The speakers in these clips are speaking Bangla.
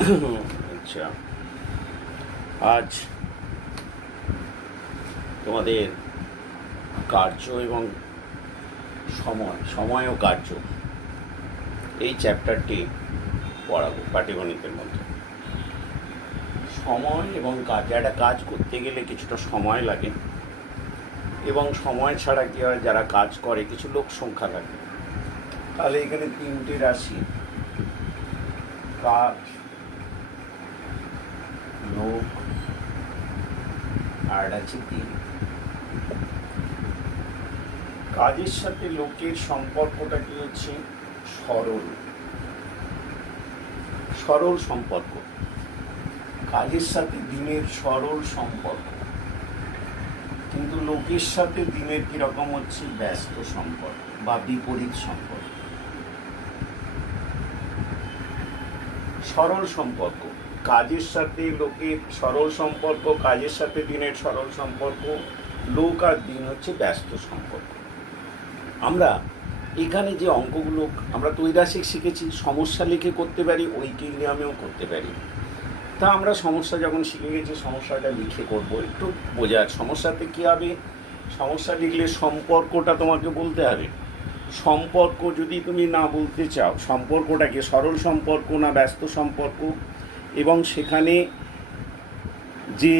আচ্ছা, আজ তোমাদের কার্য এবং সময় ও কার্য এই চ্যাপ্টারটি পড়াবো পাটিগণিতের মধ্যে। সময় এবং কাজ, একটা কাজ করতে গেলে কিছুটা সময় লাগে এবং সময় ছাড়া কী হয়, যারা কাজ করে কিছু লোক সংখ্যা লাগে। তাহলে এখানে তিনটে রাশি, কাজ, লোক আর আছে দিন। কাজের সাথে লোকের সম্পর্কটা কি হচ্ছে সরল সম্পর্ক। কাজের সাথে দিনের সরল সম্পর্ক, কিন্তু লোকের সাথে দিনের কিরকম হচ্ছে ব্যস্ত সম্পর্ক বা বিপরীত সম্পর্ক। সরল সম্পর্ক, কাজের সাথে লোকের সরল সম্পর্ক, কাজের সাথে দিনের সরল সম্পর্ক, লোক আর দিন হচ্ছে ব্যস্ত সম্পর্ক। আমরা এখানে যে অঙ্কগুলো আমরা ত্রৈরাশিক শিখেছি, সমস্যা লিখে করতে পারি, ঐকিক নিয়মেও করতে পারি। তা আমরা সমস্যা যখন শিখে গেছি, সমস্যাটা লিখে করব, একটু বোঝার। সমস্যাতে কী হবে, সমস্যা লিখলে সম্পর্কটা তোমাকে বলতে হবে। সম্পর্ক যদি তুমি না বলতে চাও, সম্পর্কটাকে সরল সম্পর্ক না ব্যস্ত সম্পর্ক, এবং সেখানে যে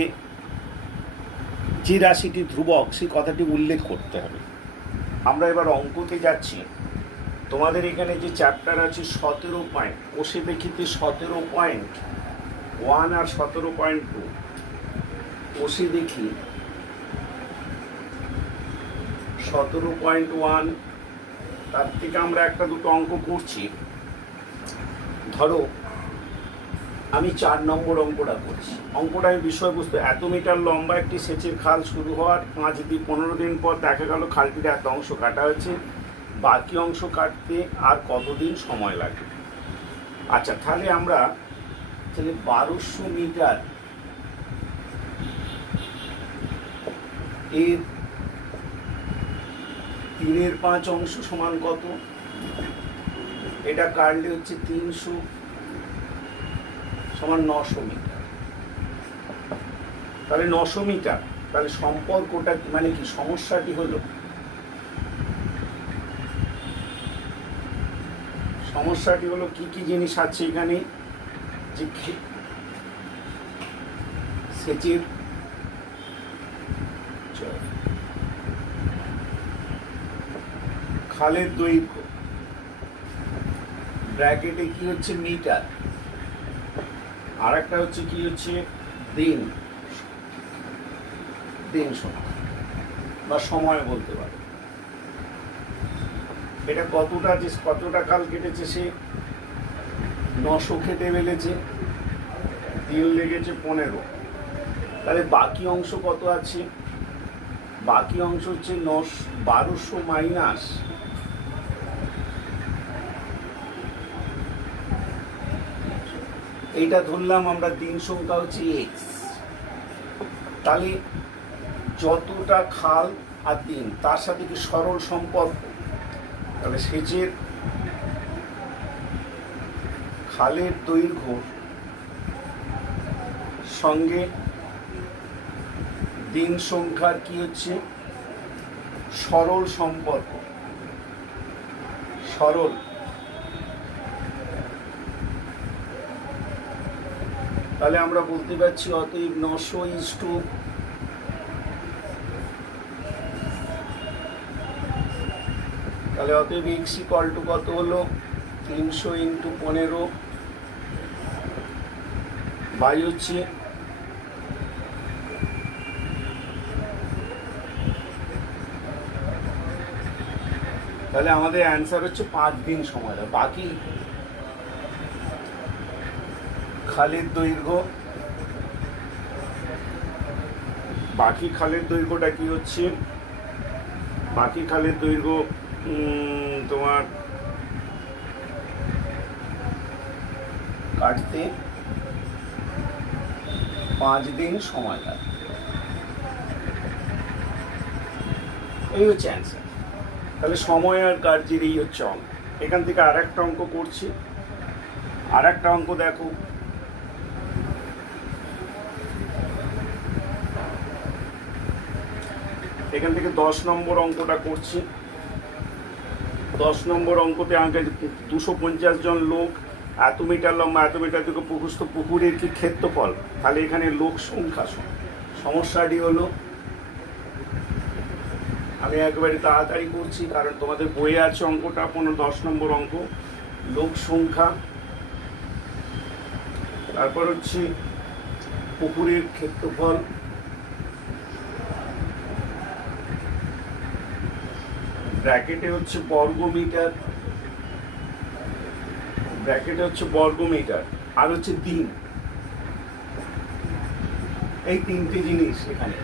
যে রাশিটি ধ্রুবক সেই কথাটি উল্লেখ করতে হবে। আমরা এবার অঙ্কতে যাচ্ছি। তোমাদের এখানে যে চ্যাপ্টার আছে 17 পয়েন্ট, কোষে দেখিতে 17.1 আর 17.2। কোষে দেখি 17.1, তার থেকে আমরা একটা দুটো অঙ্ক করছি। ধরো আমি 4 নম্বর অঙ্কটা করছি। অঙ্কটা আমি বিষয়বস্তু, এত মিটার লম্বা একটি সেচের খাল শুরু হওয়ার 15 দিন পর দেখা গেল খালটির এত অংশ কাটা হয়েছে, বাকি অংশ কাটতে আর কতদিন সময় লাগে। আচ্ছা, তাহলে আমরা 1200 মিটার এর 3/5 অংশ সমান কত? এটা কাটলে হচ্ছে 300 সমান 900 মিটার। তাহলে 900 মিটার, তাহলে সম্পর্কটা মানে কি, সমস্যাটি হলো, কি কি জিনিস আছে এখানে, যে সেচের খালের দৈর্ঘ্য, ব্র্যাকেটে কি হচ্ছে মিটার, আর একটা হচ্ছে কি হচ্ছে দিন সংখ্যা বা সময় বলতে পারে। এটা কতটা কাল কেটেছে, সে 900 খেতে ফেলেছে, দিন লেগেছে 15। তাহলে বাকি অংশ কত আছে? বাকি অংশ হচ্ছে 1200 মাইনাস এইটা ধরলাম আমরা দিন সংখ্যা হচ্ছে এক্স। তাহলে যতটা খাল আর দিন তার সাথে কি সরল সম্পর্ক, তাহলে সেচের খালের দৈর্ঘ্য সঙ্গে দিন সংখ্যার কি হচ্ছে সরল সম্পর্ক, সরল। তাহলে আমরা বলতে পারছি অতএব 900 তাহলে অতএব x ইকুয়াল টু কত হলো, 300 × 15 বাই হচ্ছে তাহলে আমাদের অ্যান্সার হচ্ছে 5 দিন সময় লাগে। বাকি খালের দৈর্ঘ্যটা কি হচ্ছে, বাকি খালের দৈর্ঘ্য তোমার কাটতে 5 দিন সময় লাগে। এই হচ্ছে অ্যান্সার। তাহলে সময় আর কার্যের এই হচ্ছে অঙ্ক। এখান থেকে আর একটা অঙ্ক করছি। আর একটা অঙ্ক দেখো, এখান থেকে 10 নম্বর অঙ্কটা করছি। 10 নম্বর অঙ্কতে আগে 250 জন লোক, এত মিটার লম্বা, এত মিটার থেকে প্রশস্ত পুকুরের কি ক্ষেত্রফল। তাহলে এখানে লোক সংখ্যা সমস্যাটি হলো, আমি একেবারে তাড়াতাড়ি করছি কারণ তোমাদের বইয়ে আছে অঙ্কটা, 10 নম্বর অঙ্ক। লোক সংখ্যা, তারপর হচ্ছে পুকুরের ক্ষেত্রফল, ব্র্যাকেটে হচ্ছে বর্গমিটার, আর হচ্ছে দিন। এই তিনটে জিনিস এখানে।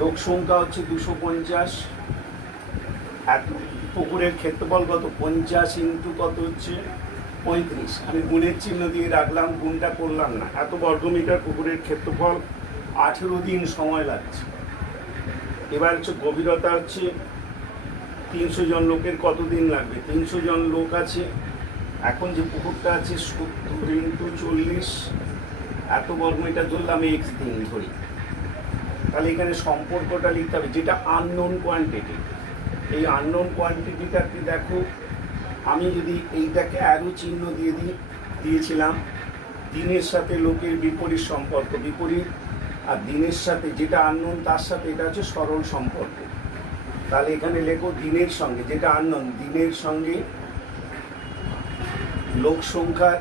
লোক সংখ্যা হচ্ছে 250, পুকুরের ক্ষেত্রফল কত, 50 ইন্টু কত হচ্ছে 35। আমি গুণের চিহ্ন দিয়ে রাখলাম, গুণটা করলাম না। এত বর্গমিটার পুকুরের ক্ষেত্রফল, 18 দিন সময় লাগছে। এবার হচ্ছে গভীরতা হচ্ছে 300 জন লোকের কত দিন লাগবে। 300 জন লোক আছে, এখন যে পুকুরটা আছে 70 ইন্টু 40, এত বর্গমিটার ধরলাম এক্স দিন ধরি। তাহলে এখানে সম্পর্কটা লিখতে হবে, যেটা আননোন কোয়ান্টিটি। এই আননোন কোয়ান্টিটিটাকে দেখো, আমি যদি এইটাকে অ্যারো চিহ্ন দিয়েছিলাম, দিনের সাথে লোকের বিপরীত সম্পর্ক, আর দিনের সাথে যেটা আননোন তার সাথে এটা হচ্ছে সরল সম্পর্ক। তাহলে এখানে লেখো দিনের সঙ্গে, যেটা আননোন, দিনের সঙ্গে লোক সংখ্যার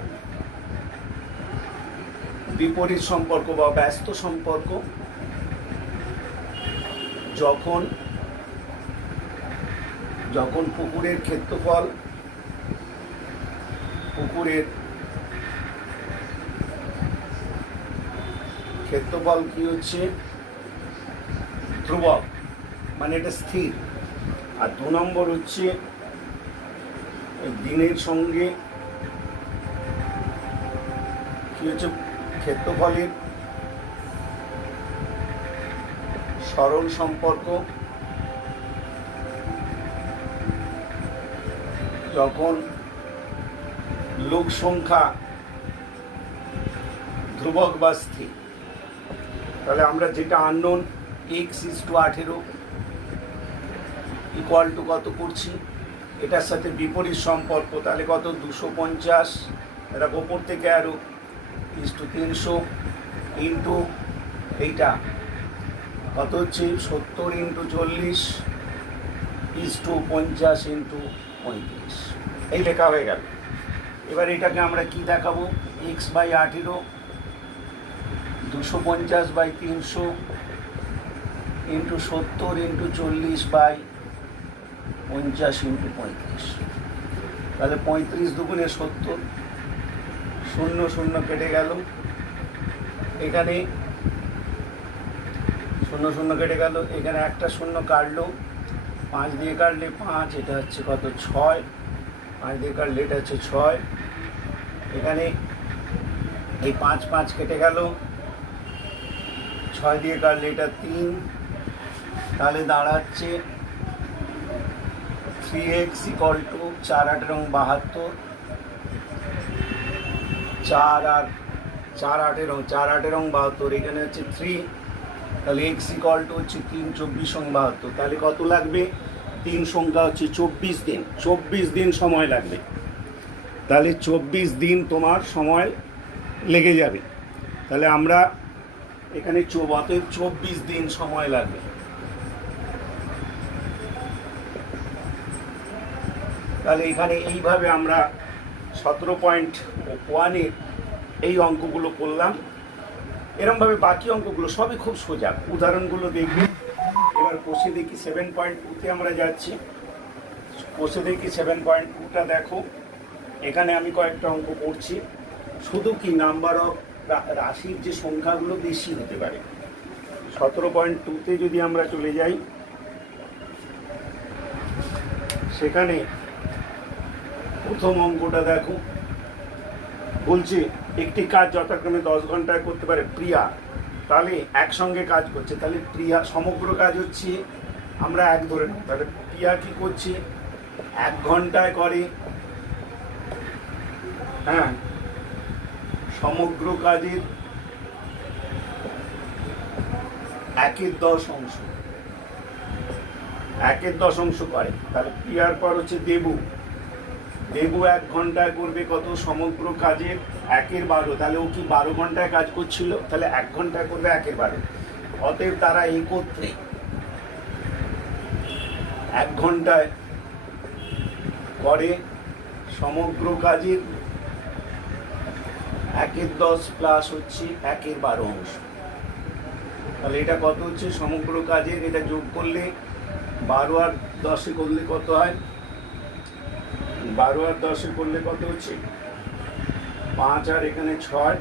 বিপরীত সম্পর্ক বা ব্যস্ত সম্পর্ক, যখন পুকুরের ক্ষেত্রফল, কি হচ্ছে ধ্রুবক, মানে এটা স্থির। আর 2 নম্বর হচ্ছে দিনের সঙ্গে কি হচ্ছে ক্ষেত্রফলের সরল সম্পর্ক, যখন লোক সংখ্যা ধ্রুবক বা স্থির। তাহলে আমরা যেটা আননোন x=18 ইকুয়াল টু কত করছি, এটার সাথে বিপরীত সম্পর্ক, তাহলে কত 250, এটা ওপর থেকে আরো =300 ইন্টু এইটা কত হচ্ছে 70 ইন্টু 40 50 ইন্টু 35। এই লেখা হয়ে গেল। এবার এটাকে আমরা কি দেখাবো, x/18 250/300 ইন্টু 70 ইন্টু 40/50 ইন্টু 35। তাহলে 35 দুগুণে 70, 0 0 কেটে গেল, এখানে 0 0 কেটে গেল, এখানে একটা 0 কাটলো, 5 দিয়ে কাটলে 5, এটা হচ্ছে কত 6, 5 দিয়ে কাটলে এটা হচ্ছে 6, এখানে এই 5 5 কেটে গেল, 6 দিয়ে কাটলে এটা 3, তাহলে দাঁড়াচ্ছে 3x = 4 8 এবং 72, 4 আর 4 8 এবং 72, এখানে হচ্ছে 3, তাহলে x = হচ্ছে 3 24 এবং 72। তাহলে কত লাগবে, 3 সংখ্যা হচ্ছে 24 দিন, 24 দিন সময় লাগবে। তাহলে 24 দিন তোমার সময় লেগে যাবে। তাহলে আমরা এখানে 24 দিন সময় লাগবে। তাহলে এখানে এইভাবে আমরা 17.1-এর এই অঙ্কগুলো করলাম। এরমভাবে বাকি অঙ্কগুলো সবই খুব সোজা, উদাহরণগুলো দেখবে। এবার কষে দেখি 7.2-তে আমরা যাচ্ছি। কষে দেখি 7.2টা দেখো, এখানে আমি কয়েকটা অঙ্ক করছি। শুধু কি নাম্বার অফ রাশির যে সংখ্যাগুলো বেশি হতে পারে। 17.2-তে যদি আমরা চলে যাই, সেখানে প্রথম অঙ্কটা দেখো, বলছে একটি কাজ যথাক্রমে 10 ঘন্টায় করতে পারে প্রিয়া। তাহলে একসঙ্গে কাজ করছে, তাহলে প্রিয়া সমগ্র কাজ হচ্ছে আমরা 1 ধরে নেব। তাহলে প্রিয়া কি করছে, 1 ঘন্টায় করে, হ্যাঁ, সমগ্র কাজের 1/10 অংশ। 1 দশাংশ করে, তাহলে ক্রিয়ার পর হচ্ছে দেবু। দেবু 1 ঘন্টায় করবে কত সমগ্র কাজের 1/12, তাহলে ও কি 12 ঘন্টায় কাজ করছিল, তাহলে 1 ঘন্টায় করবে 1/12। অতএব তারা একত্রে 1 ঘন্টায় করে সমগ্র কাজের 1/10 প্লাস হচ্ছে 1/12 অংশ। তাহলে এটা কত হচ্ছে সমগ্র কাজের, এটা যোগ করলে 12 আর 10 করলে কত হয়, 12 আর 10 করলে কত হচ্ছে 5 আর এখানে 6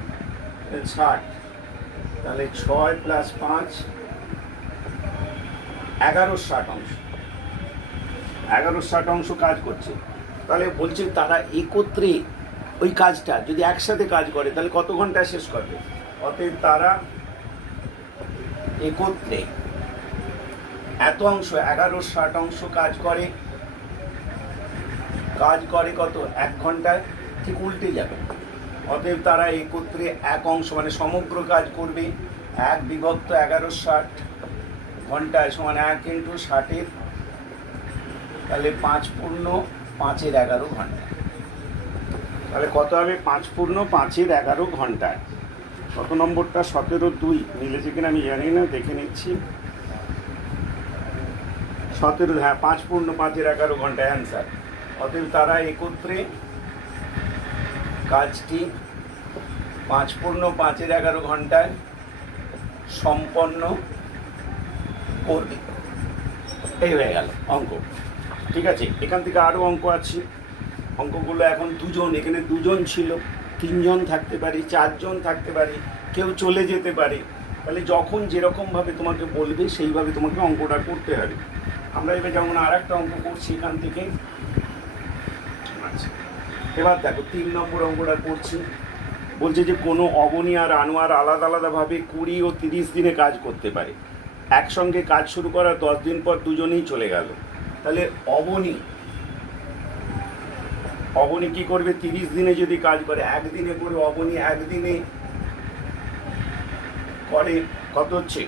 60, তাহলে 6 প্লাস 5 1160 অংশ, 1160 অংশ কাজ করছে। তাহলে বলছে তারা একত্রে ওই কাজটা যদি একসাথে কাজ করে তাহলে কত ঘন্টায় শেষ করবে। অতএব তারা একত্রে এত অংশ 1160 অংশ কাজ করে কত 1 ঘন্টায়, ঠিক উল্টে যাবে। অতএব তারা একত্রে 1 অংশ মানে সমগ্র কাজ করবে 1/1160 ঘন্টায় সমান 1 × 60, তাহলে 5 পূর্ণ 5-এর 11 ঘন্টা। তাহলে কত হবে 5 পূর্ণ 5-এর 11 ঘন্টায়। কত নম্বরটা 17-2 মিলেছে কিনা আমি জানি না, দেখে নিচ্ছি। 17, হ্যাঁ 5 পূর্ণ 5-এর 11 ঘন্টায় অ্যান্সার। অতএব তারা একত্রে কাজটি 5 পূর্ণ 5-এর 11 ঘন্টায় সম্পন্ন করবে। এই হয়ে গেল অঙ্ক। ঠিক আছে, এখান থেকে আরও অঙ্ক আছে। অঙ্কগুলো এখন দুজন, এখানে দুজন ছিল, 3 জন থাকতে পারে, 4 জন থাকতে পারে, কেউ চলে যেতে পারে। তাহলে যখন যেরকমভাবে তোমাকে বলবে সেইভাবে তোমাকে অঙ্কটা করতে হবে। আমরা এবার যেমন আর একটা অঙ্ক করছি এখান থেকে। আচ্ছা, এবার দেখো 3 নম্বর অঙ্কটা করছি। বলছে যে কোনো অবনী আর আনোয়ার আলাদা আলাদাভাবে 20 ও 30 দিনে কাজ করতে পারে। একসঙ্গে কাজ শুরু করার 10 দিন পর দুজনেই চলে গেল। তাহলে অবনী কি করবে, 30 দিনে যদি কাজ করে, একদিনে করে অবনী একদিনে করে কত হচ্ছে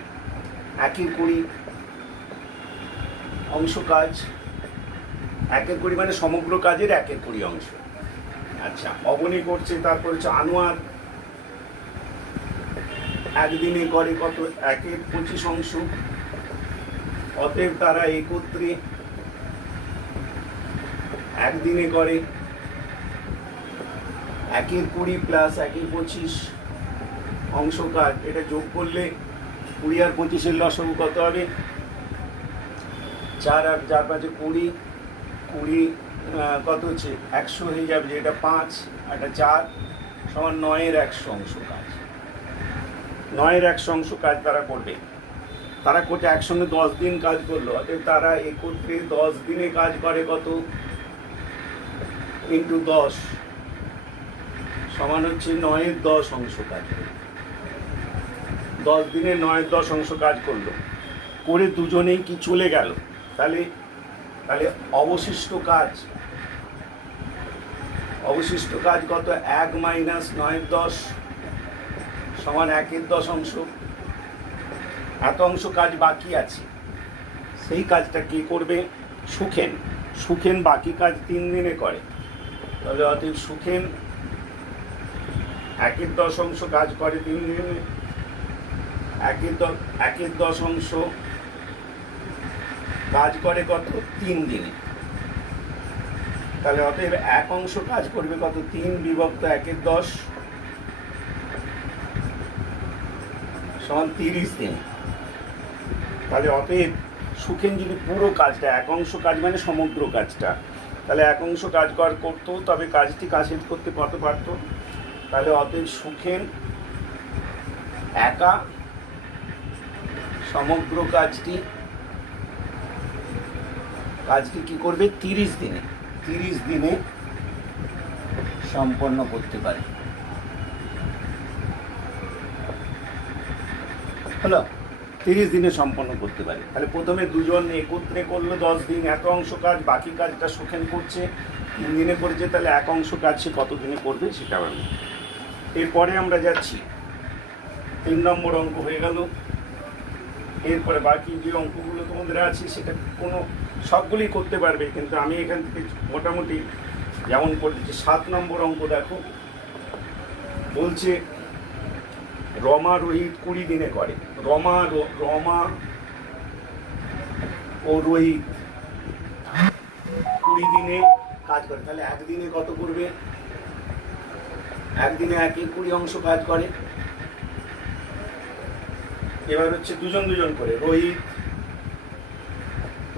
1/20 অংশ কাজ। 1/20 মানে সমগ্র কাজের 1/20 অংশ। আচ্ছা, অবনী করছে, তারপর হচ্ছে আনোয়ার একদিনে করে কত 1/25 অংশ। অতএব তারা একত্রে একদিনে করে 1/20 প্লাস 1/25 অংশ কাজ। এটা যোগ করলে 20 আর 25-এর লসাগু কত হবে, 4 আর 4 5 20, 20 কত হচ্ছে 100 হয়ে যাবে, যে এটা 5 আর এটা 4 সমান 9-এর 100 অংশ কাজ। 9-এর 100 অংশ কাজ তারা করবে। তারা করছে একসঙ্গে 10 দিন কাজ করলো। অতএব তারা একত্রে 10 দিনে কাজ করে কত ইন্টু 10 সমান হচ্ছে 9-এর 10 অংশ কাজ করলো। 10 দিনে 9-এর 10 অংশ কাজ করলো, করে দুজনেই কি চলে গেল। তাহলে অবশিষ্ট কাজ কত 1 - 9-এর 10 সমান 1-এর 10 অংশ। এত অংশ কাজ বাকি আছে, সেই কাজটা কি করবে সুখেন বাকি কাজ 3 দিনে করে। তাহলে অতএব সুখেন 1-এর 10 অংশ কাজ করে 3 দিনে, 1-এর 10 অংশ কাজ করে কত 3 দিনে। তাহলে অতএব 1 অংশ কাজ করবে কত 3/1-এর 10 সমান 30 দিন। তাহলে অতএব সুখেন যদি পুরো কাজটা 1 অংশ কাজ মানে সমগ্র কাজটা, তাহলে 1 অংশ কাজ করতো, তবে কাজটি শেষ করতে কত পারত। তাহলে অতএব সুখেন একা সমগ্র কাজটি কি করবে 30 দিনে সম্পন্ন করতে পারে। হলো 30 দিনে সম্পন্ন করতে পারে। তাহলে প্রথমে দুজন একত্রে করলো 10 দিন, এত অংশ কাজ, বাকি কাজটা সুখেন করছে 3 দিনে করেছে। তাহলে 1 অংশ কাজ সে কত দিনে করবে সেটা আমি। এরপরে আমরা যাচ্ছি 3 নম্বর অঙ্ক হয়ে গেল। এরপরে বাকি যে অঙ্কগুলো তোমাদের আছে সেটা কোনো সবগুলি করতে পারবে, কিন্তু আমি এখান থেকে মোটামুটি যেমন করে দিচ্ছি। 7 নম্বর অঙ্ক দেখো, বলছে রমা রোহিত 20 দিনে করে। রমা ও রোহিত 20 দিনে কাজ করে, তাহলে একদিনে কত করবে? একদিনে 1/20 অংশ কাজ করে। এবার হচ্ছে দুজন দুজন করে, রোহিত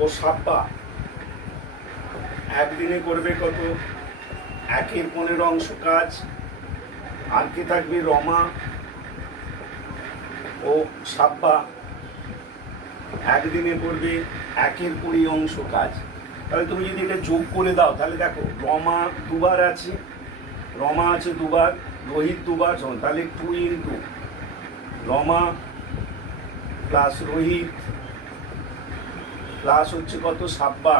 ও সাব্বা একদিনে করবে কত? 1/15 অংশ কাজ। আর কে থাকবে? রমা ও সাব্বা একদিনে করবে 1/20 অংশ কাজ। তাহলে তুমি যদি এটা যোগ করে দাও তাহলে দেখো, রমা দুবার আছে, রমা আছে দুবার, রোহিত দুবার, তাহলে 2 into Rama plus Rohit plus হচ্ছে কত? সাব্বা,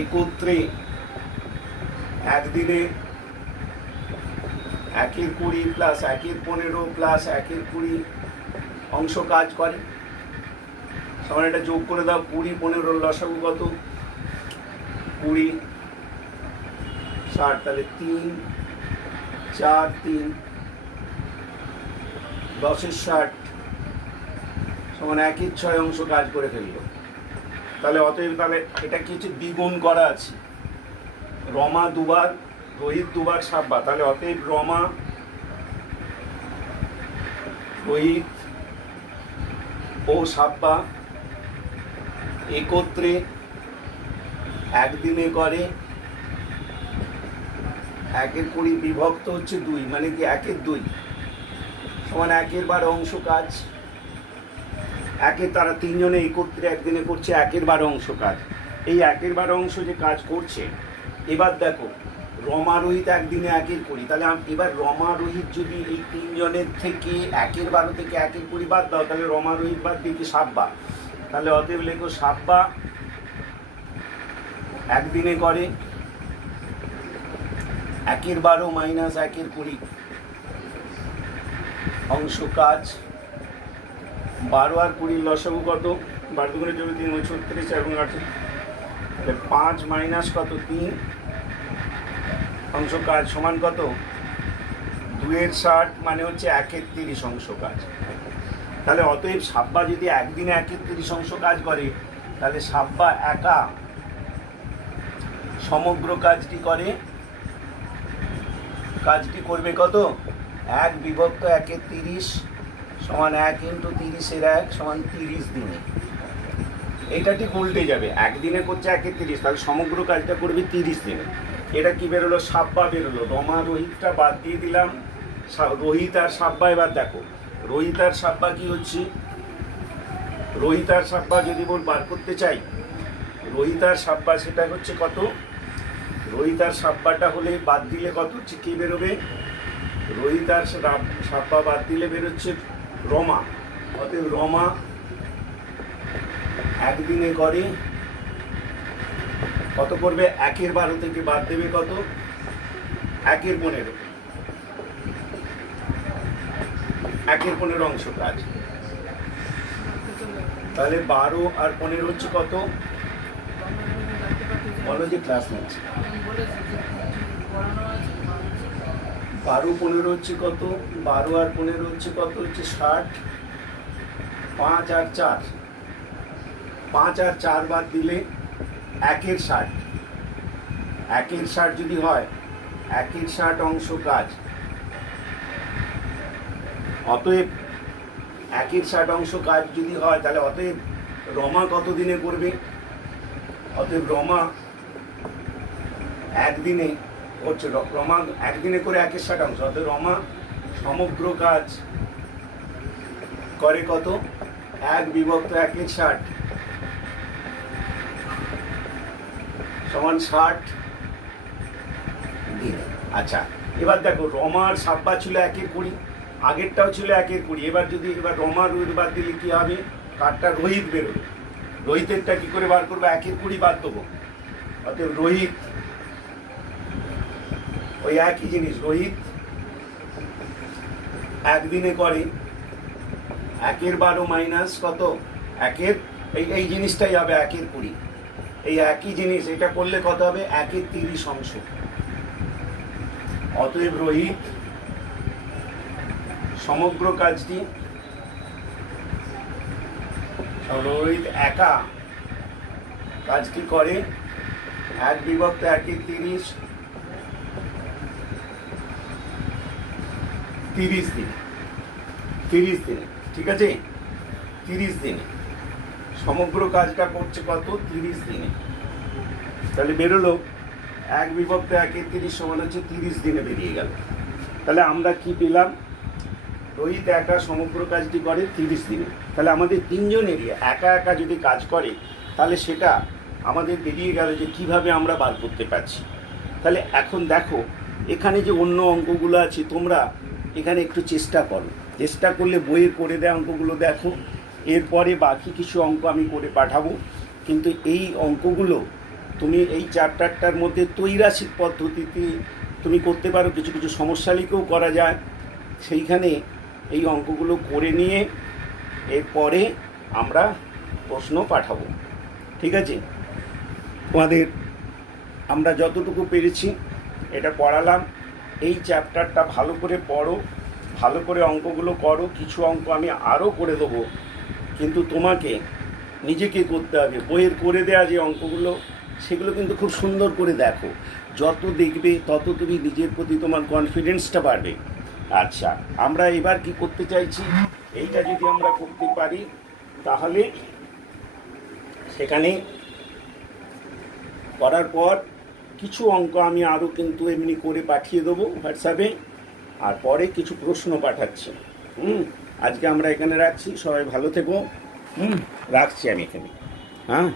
একত্রে একদিনে 1/20 প্লাস 1/15 প্লাস 1/20 অংশ কাজ করে। সমান এটা যোগ করে দাও, 20 15 লসাগু কত? 20 60, তাহলে 3 4 3 10 60 সমান 1/6 অংশ কাজ করে ফেললো। তাহলে অতএব তাহলে এটা কি হচ্ছে? দ্বিগুণ করা আছে, রমা দুবার, রোহিত দুবার, সাব্বা। তাহলে অতএব রমা রোহিত ও সাব্বা একত্রে একদিনে করে 1/20 বিভক্ত হচ্ছে 2, মানে কি 1/2 সমান 1/12 অংশ কাজ। তারা তিনজনে একত্রে একদিনে করছে 1/12 অংশ কাজ। এই 1/12 অংশ যে কাজ করছে, এবার দেখো রমা রোহিত একদিনে 1/20, তাহলে এবার রমা রোহিত যদি এই তিনজনের থেকে 1/12 থেকে 1/20 বাদ দাও, তাহলে রমা রোহিত বাদ দিয়ে কি সাব্বা। তাহলে অতএব লেখো সাব্বা একদিনে করে 1/12 মাইনাস 1/20 অংশ কাজ। 12 আর 20 লসাগু কত? 12 দুগুণে 3 36 এবং 8, তাহলে 5 মাইনাস কত? 3 অংশ কাজ সমান কত? 2/60, মানে হচ্ছে 1/30 অংশ কাজ। তাহলে অতএব সাব্বা যদি একদিনে 1/30 অংশ কাজ করে, তাহলে সাব্বা একা সমগ্র কাজটি করবে কত? 1/1/30 সমান 1 ইন্টু 30 1 সমান 30 দিনে। এটা ঠিক উল্টে যাবে, একদিনে করছে 1/30, তাহলে সমগ্র কাজটা করবে 30 দিনে। এটা কি বেরোলো? সাব্বা বেরোলো। রমা রোহিতটা বাদ দিয়ে দিলাম, রোহিত আর সাব্বা। এবার দেখো রোহিত আর সাব্বা কি হচ্ছে? রোহিত আর সাব্বা যদি বার করতে চাই, রোহিত আর সাব্বা সেটা হচ্ছে কত? রোহিত আর সাব্বাটা হলে বাদ দিলে কত হচ্ছে? কি বেরোবে? রোহিত আর সাব্বা বাদ দিলে বেরোচ্ছে রমা। অতএব রমা একদিনে করে কত করবে? 1/12 থেকে বাদ দেবে কত? 1/15, 1/15 অংশ কাজ। তাহলে 12 আর 15 হচ্ছে কত? বলো যে ক্লাস নিচ্ছে। 12 15 হচ্ছে কত? 12 আর 15 হচ্ছে কত? হচ্ছে 60। 5 আর 4, 5 আর 4 বাদ দিলে 1/60, 1/60 যদি হয় 1/60 অংশ কাজ। অতএব 1/60 অংশ কাজ যদি হয়, তাহলে অতএব রমা কত দিনে করবে? অতএব রমা একদিনে করছে, রমা একদিনে করে 1/60 অংশ। অতএব রমা সমগ্র কাজ করে কত? 1/1/60 সমান 60 দিন। আচ্ছা, এবার দেখো রমার সাব্বা ছিল 1/20, আগেরটাও ছিল 1/20। এবার রমা রোহিত বাদ দিলে কি হবে? কারটা রোহিত বেরোবে। রোহিতেরটা কি করে বার করবো? 1/20 বাদ দেবো। অতএব রোহিত ওই একই জিনিস, রোহিত একদিনে করে 1 এর 12 মাইনাস কত 1 এর এই জিনিসটাই হবে 1 এর 20। এই একই জিনিস এটা করলে কত হবে 1 এর 30 অংশ। অতএব রোহিত সমগ্র কাজটি রোহিত একা কাজটি করে 1 বিভক্ত 1 এর 30 দিন, 30 দিন, ঠিক আছে? 30 দিনে সমগ্র কাজটা করছে কত 30 দিনে। তাহলে বেরোলো 1 বিভক্ত 1 এর 30 সমান হচ্ছে 30 দিনে বেরিয়ে গেল। তাহলে আমরা কি পেলাম? রোহিত একা সমগ্র কাজটি করে 30 দিনে। তাহলে আমাদের তিনজনেরই একা একা যদি কাজ করে তাহলে সেটা আমাদের বেরিয়ে গেল যে কিভাবে আমরা বার করতে পারছি। তাহলে এখন দেখো এখানে যে অন্য অঙ্কগুলো আছে তোমরা এখানে একটু চেষ্টা করো, চেষ্টা করলে বইয়ের করে দেওয়া অঙ্কগুলো দেখো, এরপরে বাকি কিছু অঙ্ক আমি করে পাঠাবো। কিন্তু এই অঙ্কগুলো তুমি এই চ্যাপ্টারটার মধ্যে ত্রৈরাশিক পদ্ধতিতে তুমি করতে পারো, কিছু কিছু সমস্যা লিখেও করা যায়। সেইখানে এই অঙ্কগুলো করে নিয়ে এরপরে আমরা প্রশ্ন পাঠাবো, ঠিক আছে? তোমাদের আমরা যতটুকু পেরেছি এটা পড়ালাম। এই চ্যাপ্টারটা ভালো করে পড়ো, ভালো করে অঙ্কগুলো করো। কিছু অঙ্ক আমি আরও করে দেবো, কিন্তু তোমাকে নিজেকে করতে হবে। বইয়ের করে দেওয়া যে অঙ্কগুলো সেগুলো কিন্তু খুব সুন্দর করে দেখো, যত দেখবে তত তুমি নিজের প্রতি তোমার কনফিডেন্সটা বাড়বে। আচ্ছা, আমরা এবার কি করতে চাইছি, এইটা যদি আমরা করতে পারি তাহলে সেখানে করার পর কিছু অঙ্ক আমি আরও কিন্তু এমনি করে পাঠিয়ে দেবো হোয়াটসঅ্যাপে, আর পরে কিছু প্রশ্ন পাঠাচ্ছি। আজকে আমরা এখানে রাখছি, সবাই ভালো থেকো। রাখছি আমি এখানে, হ্যাঁ।